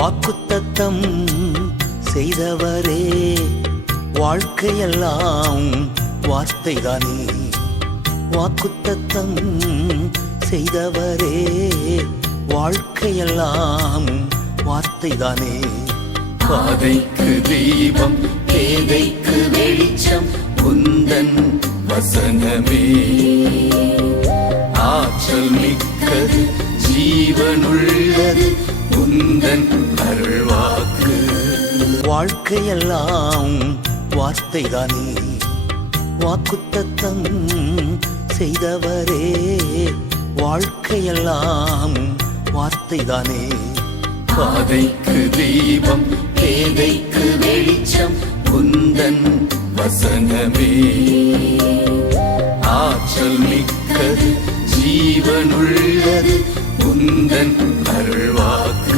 வாக்குத்தத்தம் செய்தவரே, வாழ்க்கையெல்லாம் வார்த்தைதானே. வாக்குத்தத்தம் செய்தவரே, வாழ்க்கையெல்லாம் வார்த்தைதானே. பாதைக்கு தீபம், பேதைக்கு வெளிச்சம், உந்தன் வசனமே. ஆற்றல் மிக்கது, ஜீவனுள்ளது, உந்தன் அருள்வாக்கு. வாழ்க்கையெல்லாம் வார்த்தைதானே. வாக்குத்தத்தம் செய்தவரே, வாழ்க்கையெல்லாம் வார்த்தைதானே. பாதைக்கு தீபம், பேதைக்கு வெளிச்சம், உந்தன் வசனமே. ஆற்றல் மிக்கது, ஜீவனுள்ளது, உந்தன் அருள்வாக்கு.